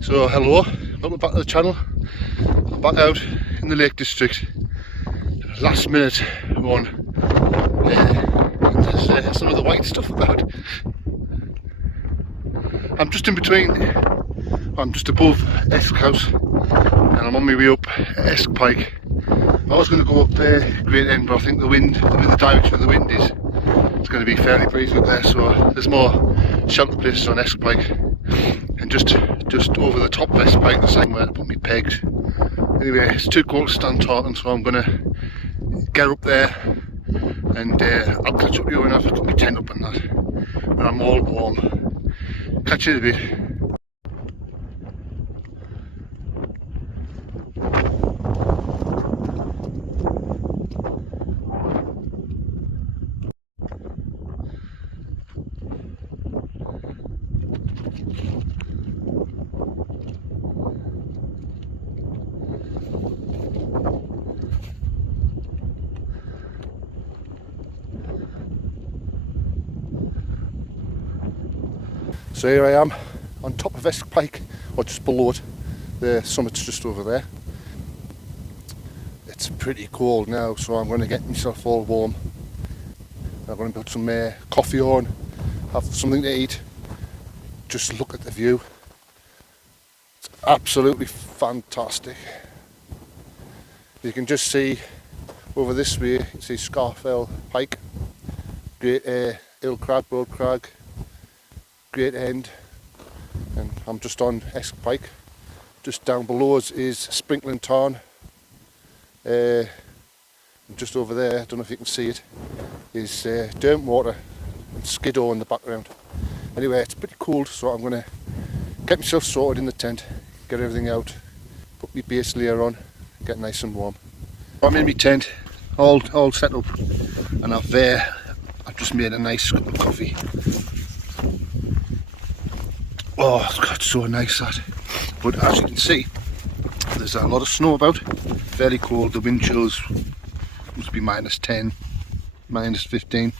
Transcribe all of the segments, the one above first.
So hello, welcome back to the channel. I'm back out in the Lake District. Last minute one. There's some of the white stuff about. I'm just in between. I'm just above Esk House and I'm on my way up Esk Pike. I was going to go up Great End, but I think the direction of the wind is it's going to be fairly breezy up there, so there's more shelter places on Esk Pike. And just over the top of Esk Pike, there's somewhere to put my pegs. Anyway, it's too cold to stand talking, so I'm going to get up there and I'll catch up with you when I've got my tent up and that, when I'm all warm. Catch you in a bit. So here I am on top of Esk Pike, or just below it. The summit's just over there. It's pretty cold now, so I'm going to get myself all warm. I'm going to put some coffee on, have something to eat, just look at the view. It's absolutely fantastic. You can just see over this way, you see Scarfell Pike, Great Hill Crag, Broad Crag, Great End, and I'm just on Esk Pike. Just down below us is Sprinkling Tarn. Just over there, I don't know if you can see it, is Derwentwater and Skiddaw in the background. Anyway, it's pretty cold, so I'm going to get myself sorted in the tent, get everything out, put my base layer on, get nice and warm. I'm in my tent, all set up, and I've just made a nice cup of coffee. Oh, it's got so nice that. But as you can see, there's a lot of snow about, fairly cold. The wind chills must be -10, -15.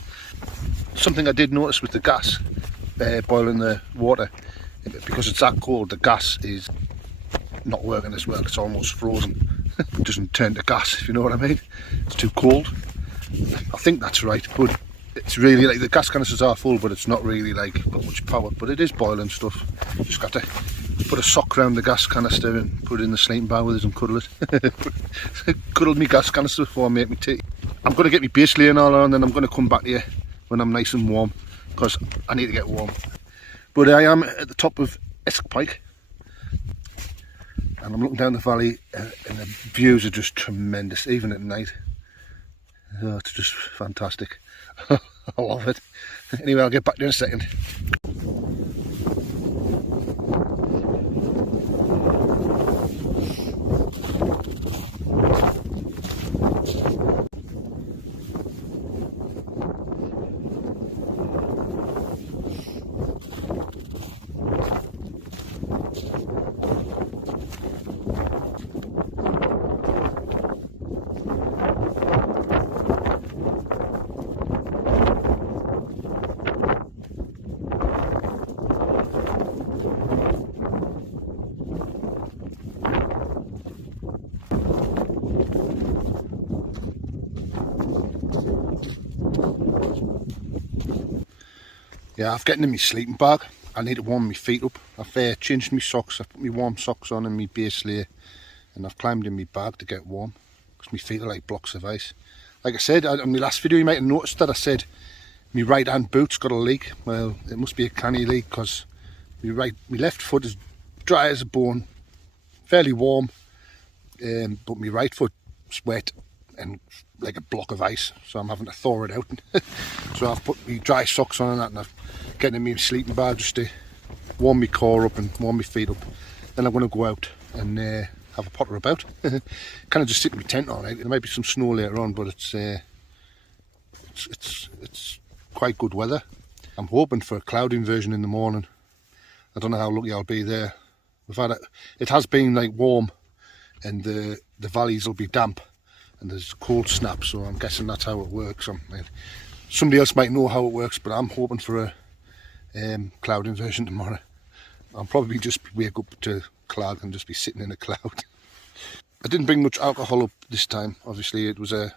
Something I did notice with the gas, boiling the water, because it's that cold, the gas is not working as well. It's almost frozen. It doesn't turn to gas, if you know what I mean. It's too cold. I think that's right, but it's really like the gas canisters are full, but it's not really like got much power. But it is boiling stuff. Just got to put a sock around the gas canister and put it in the sleeping bag with us and cuddle it. Cuddle me gas canister before I make me tea. I'm going to get my base laying all on, and then I'm going to come back to you when I'm nice and warm, because I need to get warm. But I am at the top of Esk Pike, and I'm looking down the valley, and the views are just tremendous, even at night. Oh, it's just fantastic. I love it. Anyway, I'll get back to you in a second. Yeah, I've gotten in my sleeping bag. I need to warm my feet up. I've changed my socks. I've put my warm socks on and my base layer, and I've climbed in my bag to get warm, because my feet are like blocks of ice. Like I said in my last video, you might have noticed that I said my right hand boot's got a leak. Well, it must be a canny leak, because my left foot is dry as a bone, fairly warm, but my right foot's wet and like a block of ice, so I'm having to thaw it out. So I've put my dry socks on and that, and I've getting in my sleeping bag just to warm my core up and warm my feet up. Then I'm going to go out and have a potter about. Kind of just sit in my tent all night. There might be some snow later on, but it's quite good weather. I'm hoping for a cloud inversion in the morning. I don't know how lucky I'll be there. We've had it has been like warm, and the valleys will be damp, and there's cold snap, so I'm guessing that's how it works. Somebody else might know how it works, but I'm hoping for a cloud inversion tomorrow. I'll probably just wake up to cloud and just be sitting in a cloud. I didn't bring much alcohol up this time. Obviously, it was a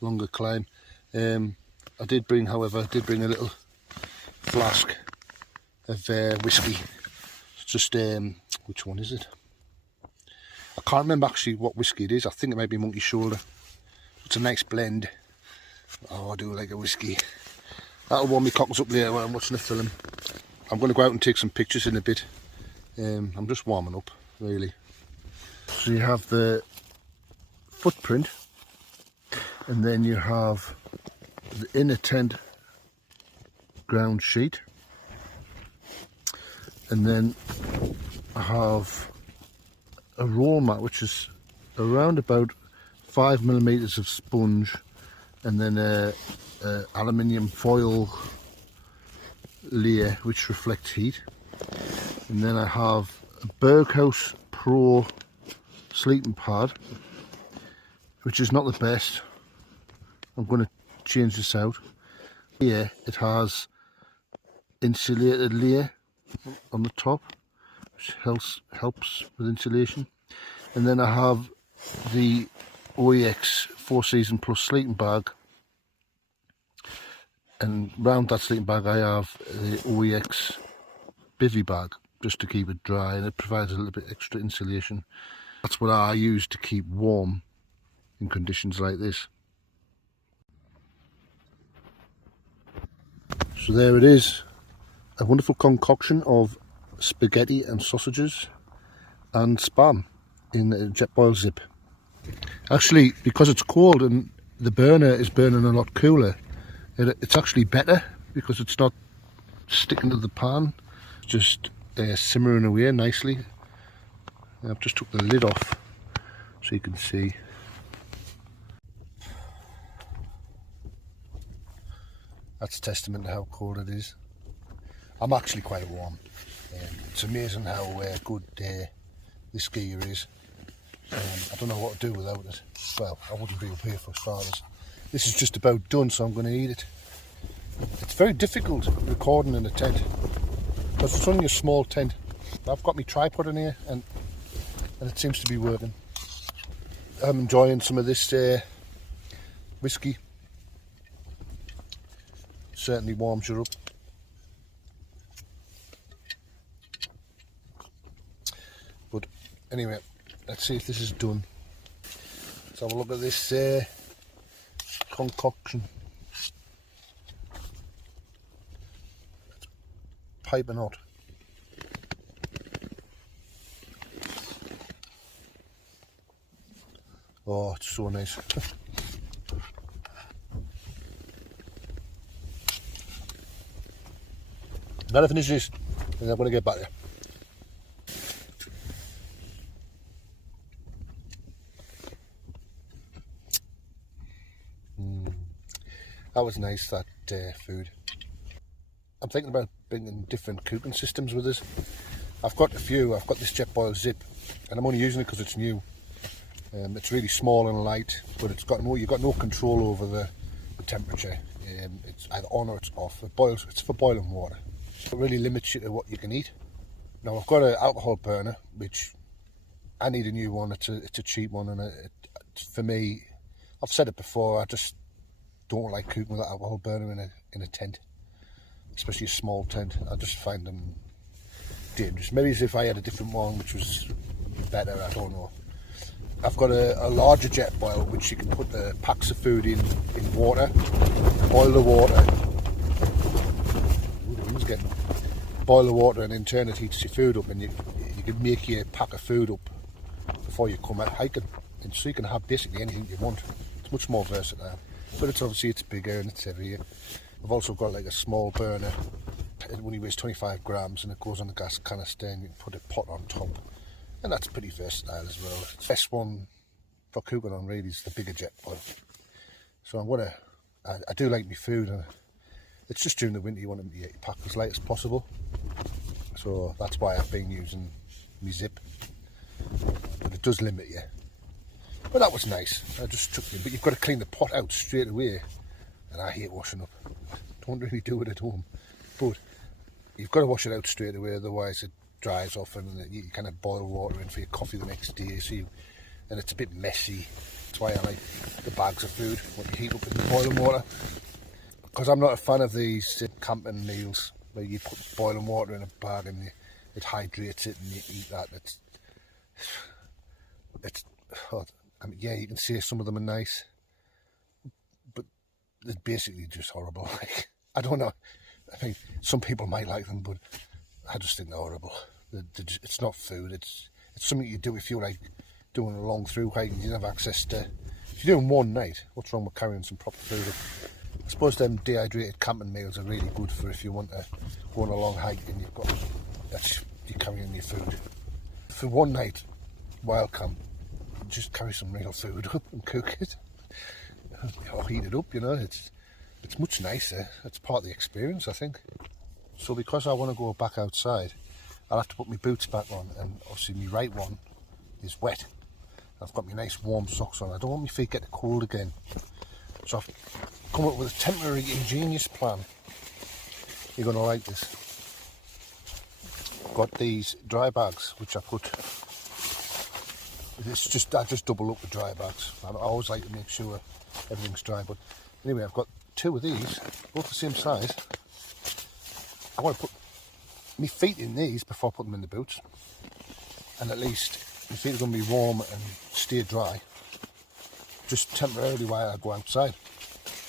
longer climb. I did bring, however, a little flask of whiskey. It's just, which one is it? I can't remember actually what whiskey it is. I think it might be Monkey Shoulder. It's a nice blend. Oh, I do like a whiskey. That'll warm me cockles up later when I'm watching a film. I'm going to go out and take some pictures in a bit. I'm just warming up, really. So you have the footprint, and then you have the inner tent ground sheet, and then I have a roll mat which is around about 5mm of sponge, and then a aluminium foil layer which reflects heat, and then I have a Berghaus Pro sleeping pad, which is not the best. I'm going to change this out. Here it has insulated layer on the top, which helps with insulation. And then I have the OEX 4 Season Plus sleeping bag, and round that sleeping bag I have the OEX bivy bag, just to keep it dry, and it provides a little bit extra insulation. That's what I use to keep warm in conditions like this. So there it is, a wonderful concoction of spaghetti and sausages and spam in a jet boil zip. Actually, because it's cold and the burner is burning a lot cooler, it's actually better because it's not sticking to the pan. It's just simmering away nicely. I've just took the lid off so you can see. That's testament to how cold it is. I'm actually quite warm. It's amazing how good this gear is. I don't know what to do without it. Well, I wouldn't be up here for starters. This is just about done, so I'm going to eat it. It's very difficult recording in a tent because it's only a small tent. I've got my tripod in here and it seems to be working. I'm enjoying some of this whiskey. Certainly warms you up. But anyway, let's see if this is done. Let's have a look at this concoction. It's piping hot. Oh, it's so nice. Gotta finish this, and I'm gonna get back there. That was nice, that food. I'm thinking about bringing different cooking systems with us. I've got a few. I've got this jet boil zip, and I'm only using it because it's new. It's really small and light, but you've got no control over the temperature. It's either on or it's off. It's for boiling water. It really limits you to what you can eat. Now I've got an alcohol burner, which I need a new one. It's a cheap one, and for me, I've said it before, I just don't like cooking with an alcohol burner in a tent, especially a small tent. I just find them dangerous. Maybe as if I had a different one which was better, I don't know. I've got a larger jet boil which you can put the packs of food in water, boil the water. Ooh, the wind's getting up. Boil the water and in turn it heats your food up, and you can make your pack of food up before you come out hiking, and so you can have basically anything you want. It's much more versatile, but it's bigger and it's heavier. I've also got like a small burner. It only weighs 25 grams and it goes on the gas canister, and you can put a pot on top. And that's pretty versatile as well. The best one for cooking on really is the bigger jet boil. So I do like my food, and it's just during the winter you want to get your pack as light as possible. So that's why I've been using my zip. But it does limit you. But that was nice. I just took it. But you've got to clean the pot out straight away. And I hate washing up. Don't really do it at home. But you've got to wash it out straight away, otherwise it dries off, and you kind of boil water in for your coffee the next day. And it's a bit messy. That's why I like the bags of food when you heat up in the boiling water. Because I'm not a fan of these camping meals where you put boiling water in a bag and it hydrates it and you eat that. I mean, yeah, you can say some of them are nice, but they're basically just horrible. Like, I don't know. I mean, some people might like them, but I just think they're horrible. It's not food. It's something you do if you're like doing a long through hike and you don't have access to. If you're doing one night, what's wrong with carrying some proper food up? I suppose them dehydrated camping meals are really good for if you want to go on a long hike and you're carrying your food. For one night wild camp, just carry some real food up and cook it or heat it up. You know, it's much nicer. It's part of the experience, I think. So because I want to go back outside, I'll have to put my boots back on, and obviously my right one is wet. I've got my nice warm socks on. I don't want my feet getting cold again. So I've come up with a temporary ingenious plan. You're going to like this. I've got these dry bags which I just double up with dry bags. I always like to make sure everything's dry, but anyway, I've got two of these, both the same size. I want to put my feet in these before I put them in the boots, and at least my feet are going to be warm and stay dry just temporarily while I go outside,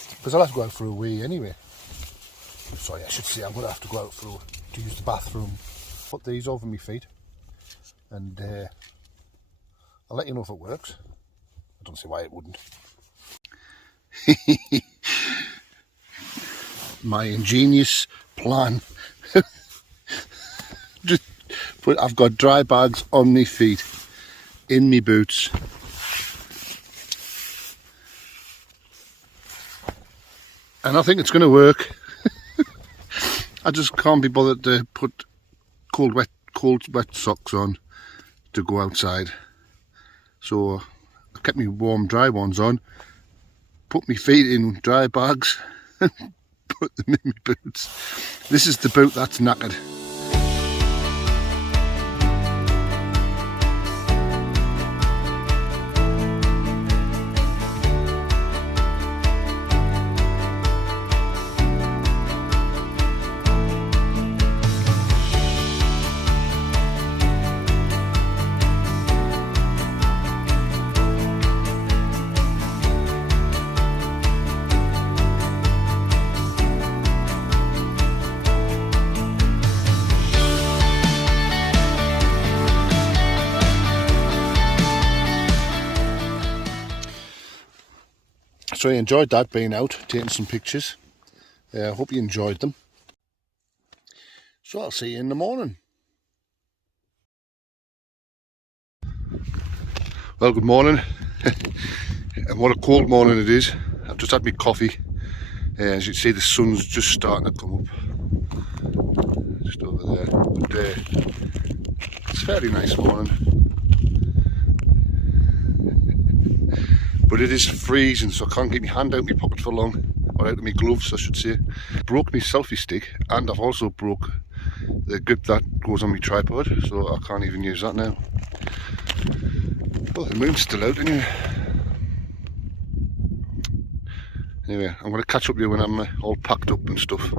because I'll have to go out for a wee anyway. Sorry, I should say I'm going to have to go out to use the bathroom. Put these over my feet, and I'll let you know if it works. I don't see why it wouldn't. My ingenious plan. I've got dry bags on my feet, in my boots. And I think it's going to work. I just can't be bothered to put cold wet socks on to go outside. So I kept my warm dry ones on, put my feet in dry bags and put them in my boots. This is the boot that's knackered. So I enjoyed that, being out, taking some pictures. I hope you enjoyed them. So I'll see you in the morning. Well, good morning. And what a cold morning it is. I've just had my coffee. As you can see, the sun's just starting to come up. Just over there. But it's a fairly nice morning. But it is freezing, so I can't get my hand out of my pocket for long, or out of my gloves I should say. Broke my selfie stick, and I've also broke the grip that goes on my tripod, so I can't even use that now. Well, the moon's still out anyway. Anyway, I'm going to catch up with you when I'm all packed up and stuff.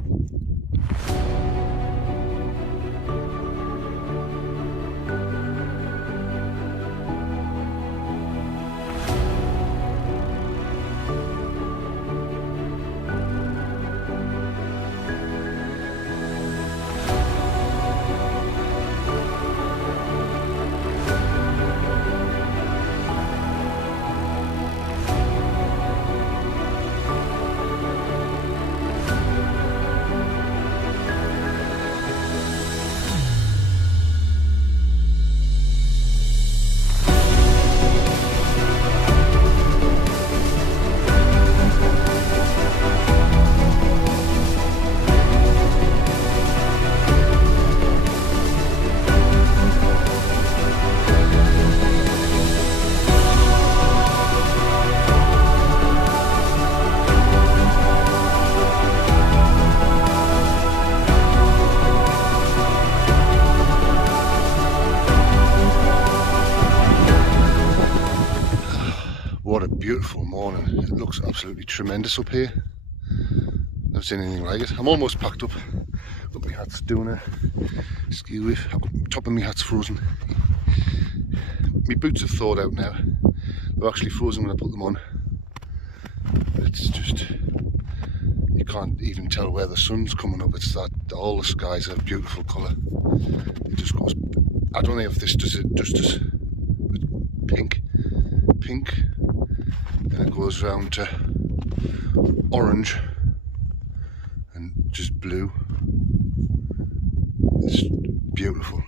beautiful morning. It looks absolutely tremendous up here. Never seen anything like it. I'm almost packed up. Got my hat's doing a ski lift. Top of my hat's frozen. My boots have thawed out now. They're actually frozen when I put them on. It's just, you can't even tell where the sun's coming up. It's that all the skies are a beautiful colour. It just goes, I don't know if this does it justice, but pink, and it goes round to orange and just blue. It's beautiful.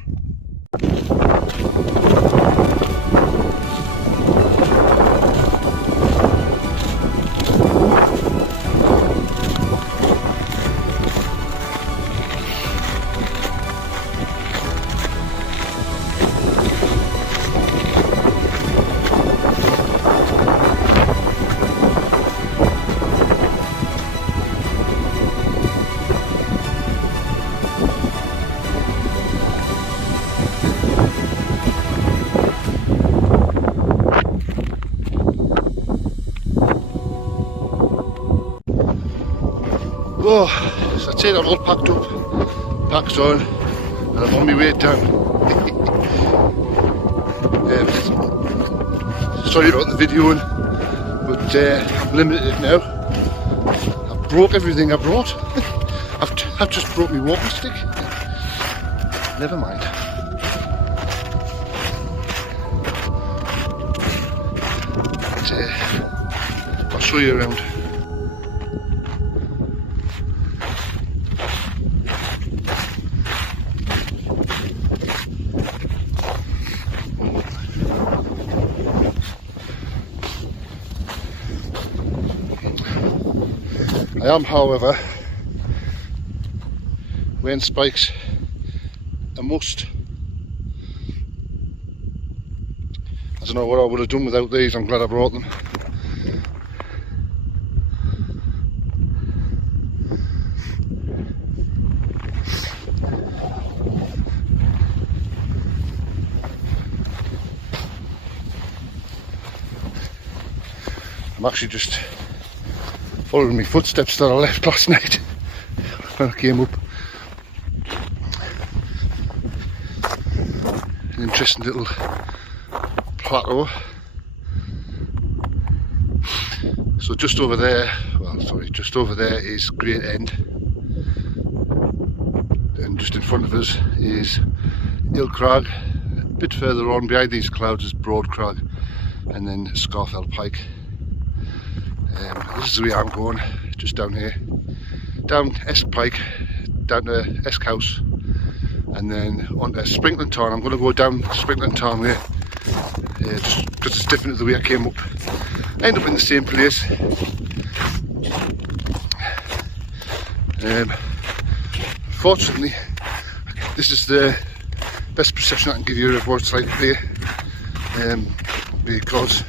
Oh, so that's it, I'm all packed up, pack's on, and I'm on my way down. Sorry about the videoing, but I'm limited now. I broke everything I brought. I've just brought my walking stick. Never mind. But, I'll show you around. I am, however, wearing spikes a must. I don't know what I would have done without these. I'm glad I brought them. I'm actually just following my footsteps that I left last night when I came up. An interesting little plateau. So just over there, just over there is Great End, and just in front of us is Esk Pike. A bit further on behind these clouds is Broad Crag, and then Esk Pike. This is the way I'm going, just down here, down Esk Pike, down to Esk House, and then on to Sprinkling Tarn. I'm going to go down Sprinkling Tarn way, just because it's different to the way I came up. I end up in the same place. Fortunately, this is the best perception I can give you of what it's like here, because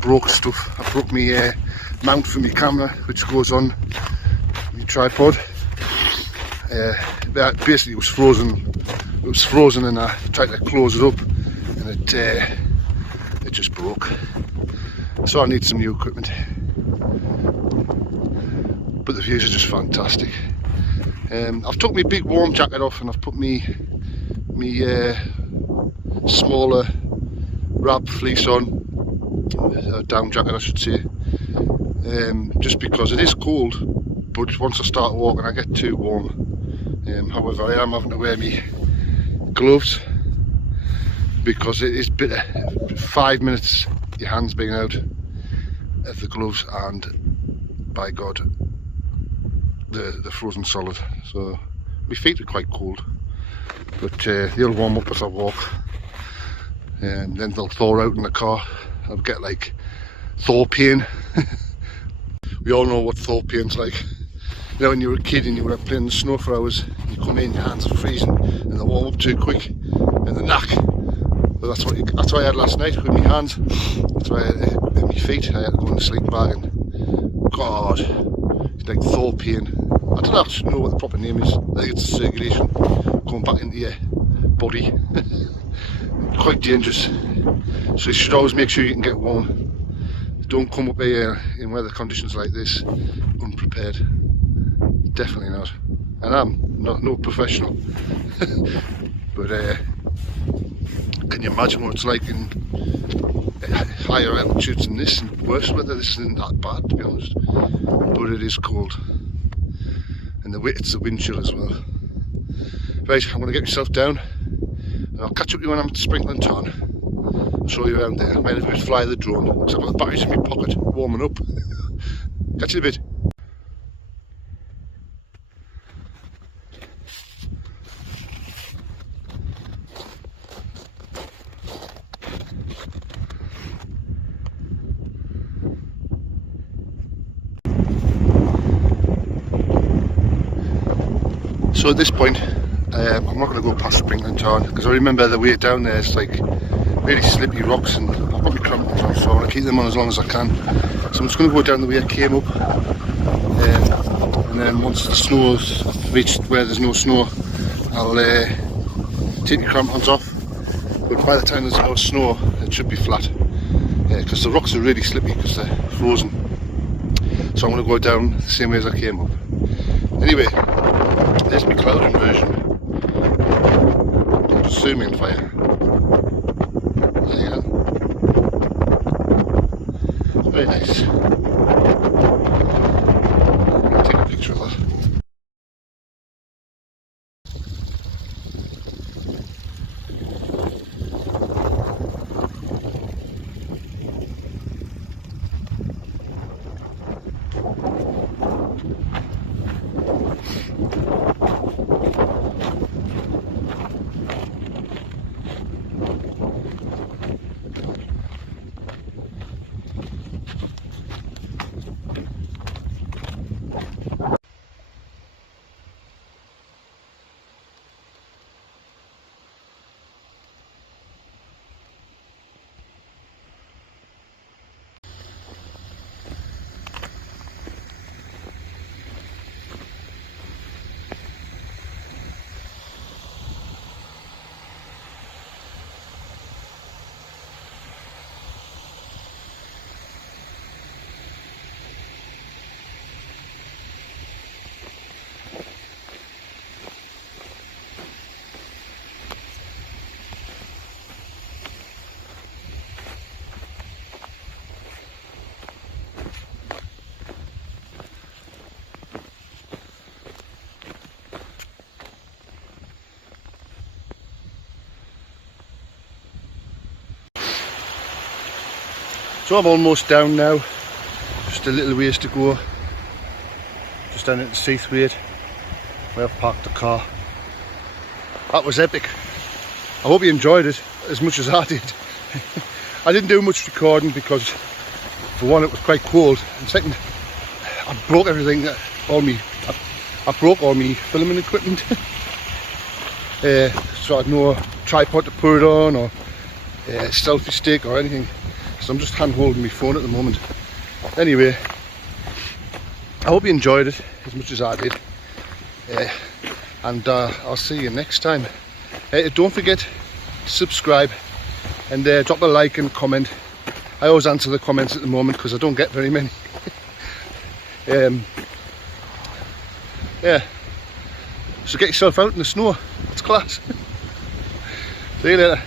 broke stuff. I broke my mount for my camera, which goes on my tripod. Basically, it was frozen. It was frozen, and I tried to close it up, and it just broke. So I need some new equipment. But the views are just fantastic. I've took my big warm jacket off, and I've put me smaller wrap fleece on. A down jacket I should say, just because it is cold, but once I start walking I get too warm. However, I am having to wear my gloves because it is bitter. 5 minutes your hands being out of the gloves, and by God, the frozen solid. So my feet are quite cold, but they'll warm up as I walk, and then they'll thaw out in the car. I'll get like thaw pain. We all know what thaw pain's like. You know, when you were a kid and you were playing in the snow for hours, you come in, your hands are freezing, and they warm up too quick, and the knack. But that's what I had last night with my hands. That's why with my feet, I had to go in the sleeping bag, and God, it's like thaw pain. I don't actually know what the proper name is. I think it's the circulation going back into your body. Quite dangerous. So you should always make sure you can get warm. don't come up here in weather conditions like this unprepared. Definitely not. And I'm no professional. But can you imagine what it's like in higher altitudes than this and worse weather? This isn't that bad, to be honest. But it is cold. And it's the wind chill as well. Right, I'm going to get myself down and I'll catch up with you when I'm at Sprinkling Tarn. I'll show you around there. I might have to fly the drone because I've got the batteries in my pocket warming up. Catch you in a bit. So at this point, I'm not going to go past Sprinkling Tarn because I remember the way down there is like really slippy rocks and I've got my crampons on, so I want to keep them on as long as I can. So I'm just going to go down the way I came up, and then once the snow's reached where there's no snow, I'll take the crampons off. But by the time there's no snow, it should be flat because the rocks are really slippy because they're frozen. So I'm going to go down the same way as I came up. Anyway, there's my cloud inversion. I'll just zoom in for you. There you go. Very nice. I'll take a picture of that. So I'm almost down now, just a little ways to go, just down into Seathwaite where I've parked the car. That was epic. I hope you enjoyed it as much as I did. I didn't do much recording because for one it was quite cold, and second I broke everything, I broke all my filming equipment. So I had no tripod to put it on or selfie stick or anything. So I'm just hand holding my phone at the moment. Anyway, I hope you enjoyed it as much as I did, and I'll see you next time. Don't forget to subscribe and drop a like and comment. I always answer the comments at the moment because I don't get very many. Yeah, so get yourself out in the snow, it's class. See you later.